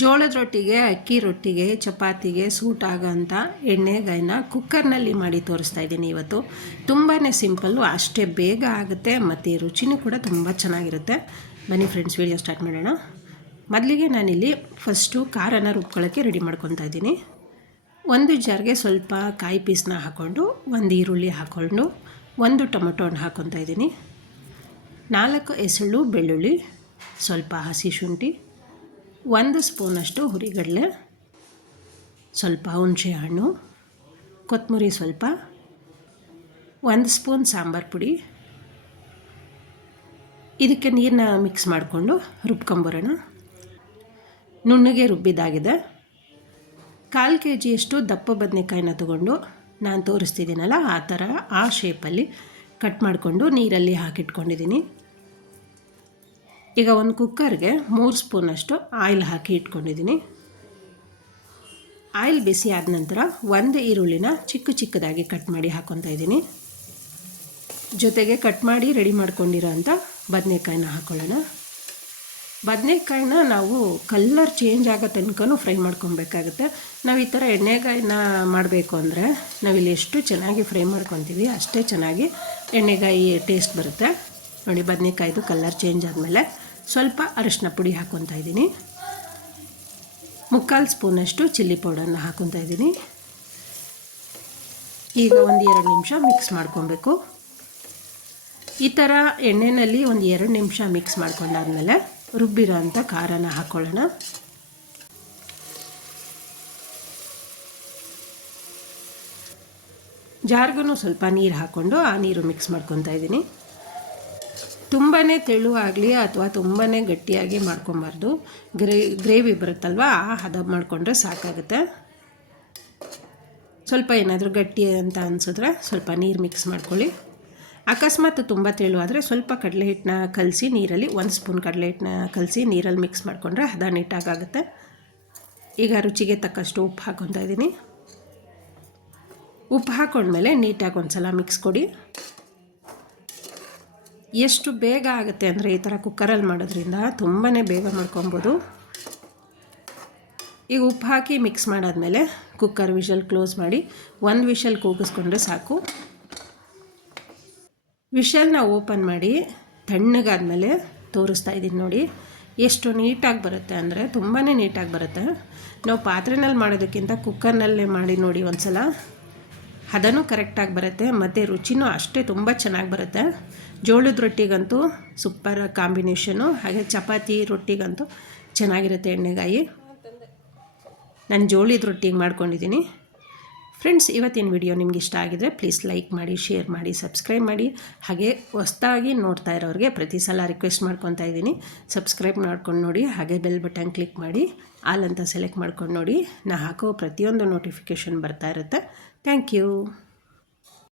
ಜೋಳದ ರೊಟ್ಟಿಗೆ, ಅಕ್ಕಿ ರೊಟ್ಟಿಗೆ, ಚಪಾತಿಗೆ ಸೂಟ್ ಆಗೋಂಥ ಎಣ್ಣೆಗಾಯಿನ ಕುಕ್ಕರ್ನಲ್ಲಿ ಮಾಡಿ ತೋರಿಸ್ತಾ ಇದ್ದೀನಿ ಇವತ್ತು. ತುಂಬಾ ಸಿಂಪಲ್ಲು, ಅಷ್ಟೇ ಬೇಗ ಆಗುತ್ತೆ ಮತ್ತು ರುಚಿನೂ ಕೂಡ ತುಂಬ ಚೆನ್ನಾಗಿರುತ್ತೆ. ಬನ್ನಿ ಫ್ರೆಂಡ್ಸ್, ವೀಡಿಯೋ ಸ್ಟಾರ್ಟ್ ಮಾಡೋಣ. ಮೊದಲಿಗೆ ನಾನಿಲ್ಲಿ ಫಸ್ಟು ಖಾರನ ರುಬ್ಕೊಳ್ಳೋಕ್ಕೆ ರೆಡಿ ಮಾಡ್ಕೊತಾ ಇದ್ದೀನಿ. ಒಂದು ಜಾರ್ಗೆ ಸ್ವಲ್ಪ ಕಾಯಿ ಪೀಸನ್ನ ಹಾಕ್ಕೊಂಡು, ಒಂದು ಈರುಳ್ಳಿ ಹಾಕ್ಕೊಂಡು, ಒಂದು ಟೊಮೊಟೊ ಹಣ್ಣು ಹಾಕ್ಕೊತಾ ಇದ್ದೀನಿ. 4 ಎಸಳು ಬೆಳ್ಳುಳ್ಳಿ, ಸ್ವಲ್ಪ ಹಸಿ ಶುಂಠಿ, 1 ಸ್ಪೂನಷ್ಟು ಹುರಿಗಡಲೆ, ಸ್ವಲ್ಪ ಹುಣಸೆ ಹಣ್ಣು, ಕೊತ್ತಂಬರಿ ಸ್ವಲ್ಪ, 1 ಸ್ಪೂನ್ ಸಾಂಬಾರು ಪುಡಿ. ಇದಕ್ಕೆ ನೀರನ್ನ ಮಿಕ್ಸ್ ಮಾಡಿಕೊಂಡು ರುಬ್ಕೊಂಬರೋಣ. ನುಣ್ಣಗೆ ರುಬ್ಬಿದ್ದಾಗಿದೆ. 1/4 kgಯಷ್ಟು ದಪ್ಪ ಬದನೆಕಾಯಿನ ತೊಗೊಂಡು ನಾನು ತೋರಿಸ್ತಿದ್ದೀನಲ್ಲ ಆ ಥರ ಆ ಶೇಪಲ್ಲಿ ಕಟ್ ಮಾಡಿಕೊಂಡು ನೀರಲ್ಲಿ ಹಾಕಿಟ್ಕೊಂಡಿದ್ದೀನಿ. ಈಗ ಒಂದು ಕುಕ್ಕರ್ಗೆ 3 ಸ್ಪೂನಷ್ಟು ಆಯಿಲ್ ಹಾಕಿ ಇಟ್ಕೊಂಡಿದ್ದೀನಿ. ಆಯಿಲ್ ಬಿಸಿ ಆದ ನಂತರ 1 ಈರುಳ್ಳಿನ ಚಿಕ್ಕದಾಗಿ ಕಟ್ ಮಾಡಿ ಹಾಕ್ಕೊತಾ ಇದ್ದೀನಿ. ಜೊತೆಗೆ ಕಟ್ ಮಾಡಿ ರೆಡಿ ಮಾಡ್ಕೊಂಡಿರೋ ಅಂಥ ಬದನೆಕಾಯಿನ ಹಾಕ್ಕೊಳ್ಳೋಣ. ಬದನೆಕಾಯಿನ ನಾವು ಕಲ್ಲರ್ ಚೇಂಜ್ ಆಗೋ ತನಕನೂ ಫ್ರೈ ಮಾಡ್ಕೊಬೇಕಾಗುತ್ತೆ. ನಾವು ಈ ಥರ ಎಣ್ಣೆಗಾಯಿನ ಮಾಡಬೇಕು ಅಂದರೆ ನಾವಿಲ್ಲಿ ಎಷ್ಟು ಚೆನ್ನಾಗಿ ಫ್ರೈ ಮಾಡ್ಕೊತೀವಿ ಅಷ್ಟೇ ಚೆನ್ನಾಗಿ ಎಣ್ಣೆಗಾಯಿ ಟೇಸ್ಟ್ ಬರುತ್ತೆ. ನೋಡಿ, ಬದನೆಕಾಯ್ದು ಕಲ್ಲರ್ ಚೇಂಜ್ ಆದಮೇಲೆ ಸ್ವಲ್ಪ ಅರಿಶಿನ ಪುಡಿ ಹಾಕ್ಕೊತಾ ಇದ್ದೀನಿ. 3/4 ಸ್ಪೂನಷ್ಟು ಚಿಲ್ಲಿ ಪೌಡರ್ನ ಹಾಕ್ಕೊತಾ ಇದ್ದೀನಿ. ಈಗ 1-2 ನಿಮಿಷ ಮಿಕ್ಸ್ ಮಾಡ್ಕೊಬೇಕು. ಈ ಥರ ಎಣ್ಣೆಯಲ್ಲಿ 1-2 ನಿಮಿಷ ಮಿಕ್ಸ್ ಮಾಡ್ಕೊಂಡಾದ್ಮೇಲೆ ರುಬ್ಬಿರೋ ಅಂಥ ಖಾರನ ಹಾಕ್ಕೊಳ್ಳೋಣ. ಜಾರ್ಗೂ ಸ್ವಲ್ಪ ನೀರು ಹಾಕ್ಕೊಂಡು ಆ ನೀರು ಮಿಕ್ಸ್ ಮಾಡ್ಕೊತಾ ಇದ್ದೀನಿ. ತುಂಬಾ ತೆಳುವಾಗಲಿ ಅಥವಾ ತುಂಬಾ ಗಟ್ಟಿಯಾಗಿ ಮಾಡ್ಕೊಬಾರ್ದು. ಗ್ರೇವಿ ಬರುತ್ತಲ್ವ, ಆ ಹದ ಮಾಡಿಕೊಂಡ್ರೆ ಸಾಕಾಗುತ್ತೆ. ಸ್ವಲ್ಪ ಏನಾದರೂ ಗಟ್ಟಿ ಅಂತ ಅನಿಸಿದ್ರೆ ಸ್ವಲ್ಪ ನೀರು ಮಿಕ್ಸ್ ಮಾಡ್ಕೊಳ್ಳಿ. ಅಕಸ್ಮಾತ್ ತುಂಬ ತೆಳುವಾದರೆ ಸ್ವಲ್ಪ ಕಡಲೆ ಹಿಟ್ಟನ್ನ ಕಲಸಿ ನೀರಲ್ಲಿ 1 ಸ್ಪೂನ್ ಕಡಲೆ ಹಿಟ್ಟನ್ನ ಕಲಸಿ ನೀರಲ್ಲಿ ಮಿಕ್ಸ್ ಮಾಡಿಕೊಂಡ್ರೆ ಹದ ನೀಟಾಗುತ್ತೆ. ಈಗ ರುಚಿಗೆ ತಕ್ಕಷ್ಟು ಉಪ್ಪು ಹಾಕ್ಕೊತಾ ಇದ್ದೀನಿ. ಉಪ್ಪು ಹಾಕ್ಕೊಂಡ್ಮೇಲೆ ನೀಟಾಗಿ ಒಂದು ಸಲ ಮಿಕ್ಸ್ ಕೊಡಿ. ಎಷ್ಟು ಬೇಗ ಆಗುತ್ತೆ ಅಂದರೆ ಈ ಥರ ಕುಕ್ಕರಲ್ಲಿ ಮಾಡೋದ್ರಿಂದ ತುಂಬಾ ಬೇಗ ಮಾಡ್ಕೊಬೋದು. ಈಗ ಉಪ್ಪು ಹಾಕಿ ಮಿಕ್ಸ್ ಮಾಡಾದಮೇಲೆ ಕುಕ್ಕರ್ ವಿಷಲ್ ಕ್ಲೋಸ್ ಮಾಡಿ 1 ವಿಷಲ್ ಕೂಗಿಸ್ಕೊಂಡ್ರೆ ಸಾಕು. ವಿಷಲ್ನ ಓಪನ್ ಮಾಡಿ ತಣ್ಣಗಾದ್ಮೇಲೆ ತೋರಿಸ್ತಾ ಇದ್ದೀನಿ. ನೋಡಿ ಎಷ್ಟು ನೀಟಾಗಿ ಬರುತ್ತೆ ಅಂದರೆ ತುಂಬಾ ನೀಟಾಗಿ ಬರುತ್ತೆ. ನಾವು ಪಾತ್ರೆನಲ್ಲಿ ಮಾಡೋದಕ್ಕಿಂತ ಕುಕ್ಕರ್ನಲ್ಲೇ ಮಾಡಿ ನೋಡಿ ಒಂದು ಸಲ, ಹದನೂ ಕರೆಕ್ಟಾಗಿ ಬರುತ್ತೆ ಮತ್ತು ರುಚಿನೂ ಅಷ್ಟೇ ತುಂಬ ಚೆನ್ನಾಗಿ ಬರುತ್ತೆ. ಜೋಳದ ರೊಟ್ಟಿಗಂತೂ ಸೂಪರ್ ಕಾಂಬಿನೇಷನು, ಹಾಗೆ ಚಪಾತಿ ರೊಟ್ಟಿಗಂತೂ ಚೆನ್ನಾಗಿರುತ್ತೆ ಎಣ್ಣೆಗಾಯಿ. ನಾನು ಜೋಳದ ರೊಟ್ಟಿಗೆ ಮಾಡ್ಕೊಂಡಿದ್ದೀನಿ. ಫ್ರೆಂಡ್ಸ್, ಇವತ್ತಿನ ವಿಡಿಯೋ ನಿಮ್ಗೆ ಇಷ್ಟ ಆಗಿದರೆ ಪ್ಲೀಸ್ ಲೈಕ್ ಮಾಡಿ, ಶೇರ್ ಮಾಡಿ, ಸಬ್ಸ್ಕ್ರೈಬ್ ಮಾಡಿ. ಹಾಗೆ ಹೊಸ್ದಾಗಿ ನೋಡ್ತಾ ಇರೋರಿಗೆ ಪ್ರತಿ ಸಲ ರಿಕ್ವೆಸ್ಟ್ ಮಾಡ್ಕೊತಾ ಇದ್ದೀನಿ, ಸಬ್ಸ್ಕ್ರೈಬ್ ಮಾಡ್ಕೊಂಡು ನೋಡಿ. ಹಾಗೆ ಬೆಲ್ ಬಟನ್ ಕ್ಲಿಕ್ ಮಾಡಿ ಆಲ್ ಅಂತ ಸೆಲೆಕ್ಟ್ ಮಾಡ್ಕೊಂಡು ನೋಡಿ. ನಾ ಹಾಕೋ ಪ್ರತಿಯೊಂದು ನೋಟಿಫಿಕೇಷನ್ ಬರ್ತಾ ಇರುತ್ತೆ. Thank you.